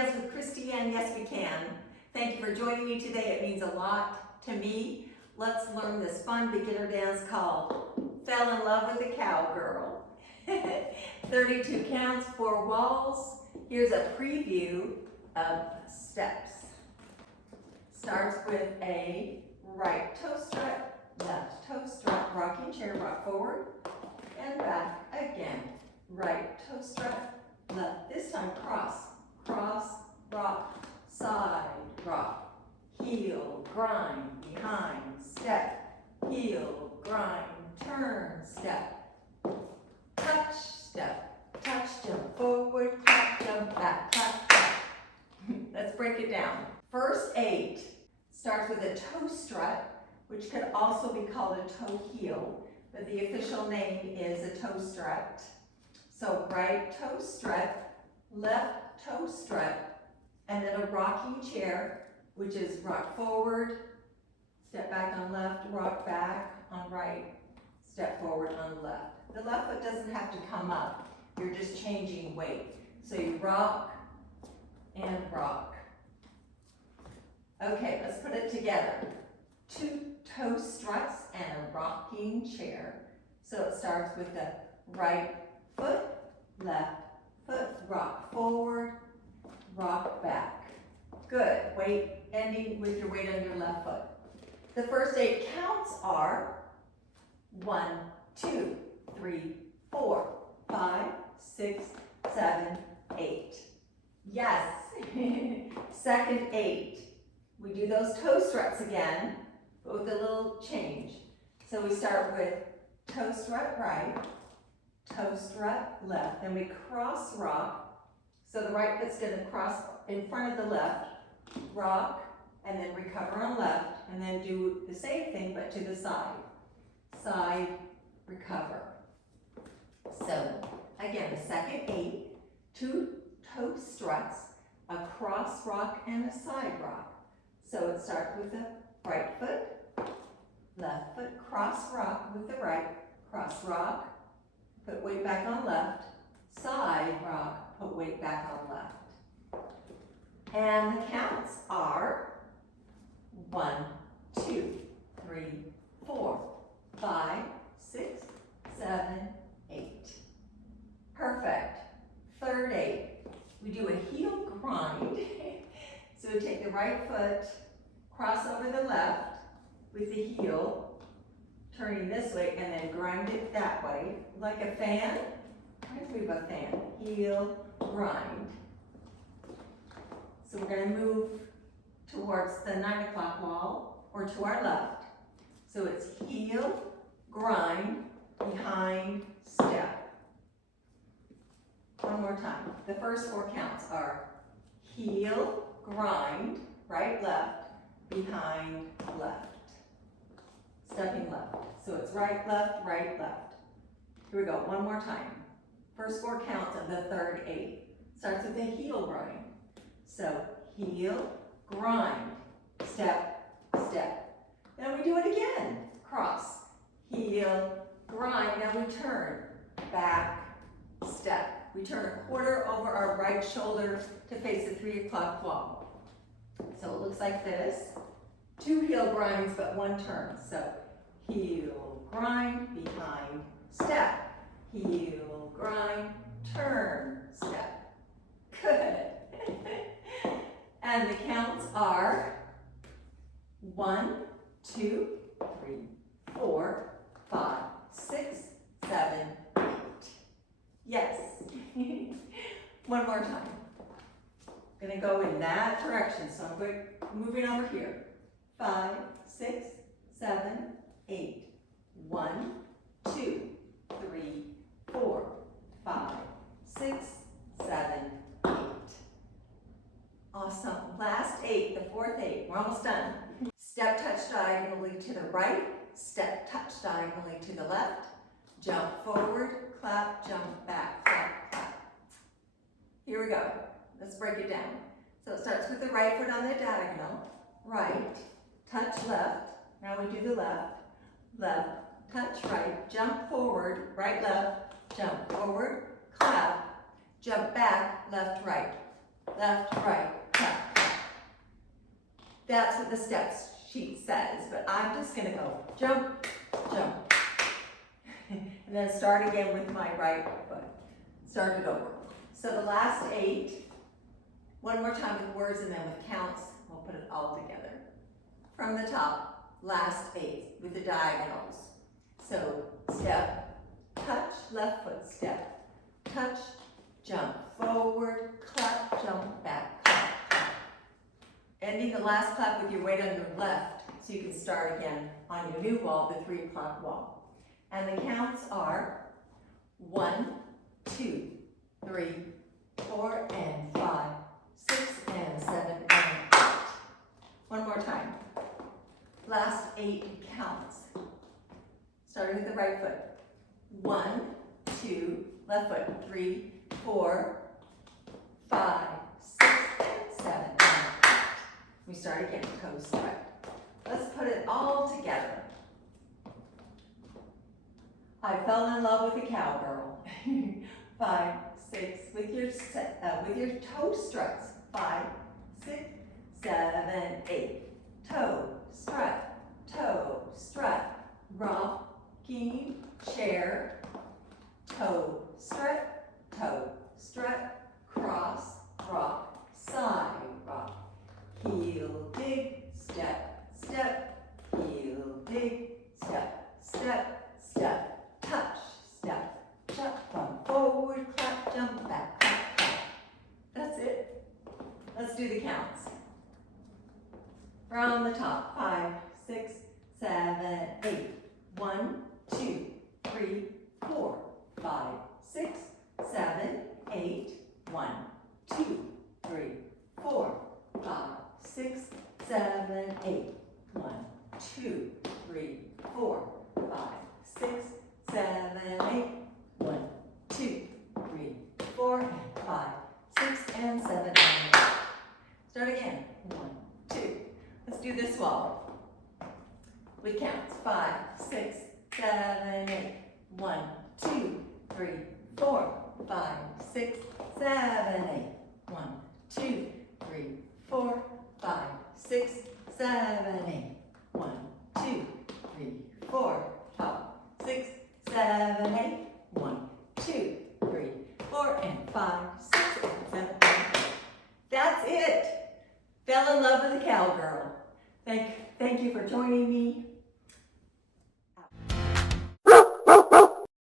Dance with Christy, and yes we can. Thank you for joining me today. It means a lot to me. Let's learn this fun beginner dance called Fell in Love with a Cowgirl. 32 counts, 4 walls. Here's a preview of steps. Starts with a right toe strut, left toe strut, rocking chair, rock forward and back again. Right toe strut, left, this time cross, cross, rock, side, rock, heel, grind, behind, step, heel, grind, turn, step, touch, step, touch, jump forward, clap, jump back, clap, clap. Let's break it down. First 8 starts with a toe strut, which could also be called a toe heel, but the official name is a toe strut. So right toe strut, left toe strut, and then a rocking chair, which is rock forward, step back on left, rock back on right, step forward on left. The left foot doesn't have to come up. You're just changing weight. So you rock and rock. Okay, let's put it together. 2 toe struts and a rocking chair. So it starts with the right foot, left foot, rock forward, rock back. Good. Weight ending with your weight on your left foot. The first 8 counts are 1, 2, 3, 4, 5, 6, 7, 8. Yes. Second 8. We do those toe struts again, but with a little change. So we start with toe strut right, toe strut left, then we cross rock. So the right foot's going to cross in front of the left, rock, and then recover on left, and then do the same thing but to the side. Side, recover. So again, the second 8, 2 toe struts, a cross rock and a side rock. So it starts with the right foot, left foot, cross rock with the right, cross rock, put weight back on left, side rock, put weight back on left. And the counts are 1, 2, 3, 4, 5, 6, 7, 8. Perfect. Third 8. We do a heel grind. So we take the right foot, cross over the left with the heel, turning this way, and then grind it that way, like a fan. Reminds me of a fan. Heel, grind. So we're going to move towards the 9 o'clock wall, or to our left. So it's heel, grind, behind, step. One more time. The first 4 counts are heel, grind, right, left, behind, left. Stepping left. So it's right, left, right, left. Here we go, one more time. First 4 counts of the third 8. Starts with a heel grind. So heel, grind, step, step. Then we do it again. Cross, heel, grind. Now we turn, back, step. We turn a quarter over our right shoulder to face the 3 o'clock wall. So it looks like this. 2 heel grinds, but 1 turn. So heel, grind, behind, step. Heel, grind, turn, step. Good. And the counts are 1, 2, 3, 4, 5, 6, 7, 8. Yes. One more time. Gonna go in that direction. So I'm moving over here. 5, 6, 7, 8. 1, 2, 3, 4, 5, 6, 7, 8. Awesome. Last 8, the fourth 8. We're almost done. Step touch diagonally to the right. Step touch diagonally to the left. Jump forward, clap, jump back, clap, clap. Here we go. Let's break it down. So it starts with the right foot on the diagonal, right, touch left. Now we do the left, left, touch right, jump forward, right, left, jump forward, clap, jump back, left, right. left, right, clap, clap. That's what the steps sheet says, but I'm just gonna go jump, jump. And then start again with my right foot. Start it over. So the last 8, one more time with words and then with counts, we'll put it all together. From the top, last 8 with the diagonals. So step, touch, left foot, step, touch, jump, forward, clap, jump, back, clap, clap. Ending the last clap with your weight on your left so you can start again on your new wall, the 3 o'clock wall. And the counts are 1, 2, 3, 4, and 5, 6, and 7, and 8. One more time. Last 8 counts. Starting with the right foot. 1, 2, left foot, 3, 4, 5, 6, and 7, and 8. We start again, toe strut. Let's put it all together. I fell in love with a cowgirl. 5, 6, with your toe struts. 5, 6, 7, 8. Toe strut, rocking chair, toe strut, cross, rock, side rock, heel dig, step, step, heel dig, step, step, step, touch, step, jump, from forward, clap, jump, back, clap, clap. That's it. Let's do the counts. From the top, 5, 6, 7, 8. 1, 2, 3, 4, 5, 6, 7, 8. 1, 2, 3, 4, 5, 6, 7, 8. 1, 2, 3, 4, 5, 6, 7, 8. 1, 2, 3, 4, and 5, 6, and 7, and 8. Start again. 1, 2. Let's do this wall. With counts. 5, 6, 7, 8. 1, 2, 3, 4, 5, 6, 7, 8. 1, 2, 3, 4, 5, 6, 7, 8.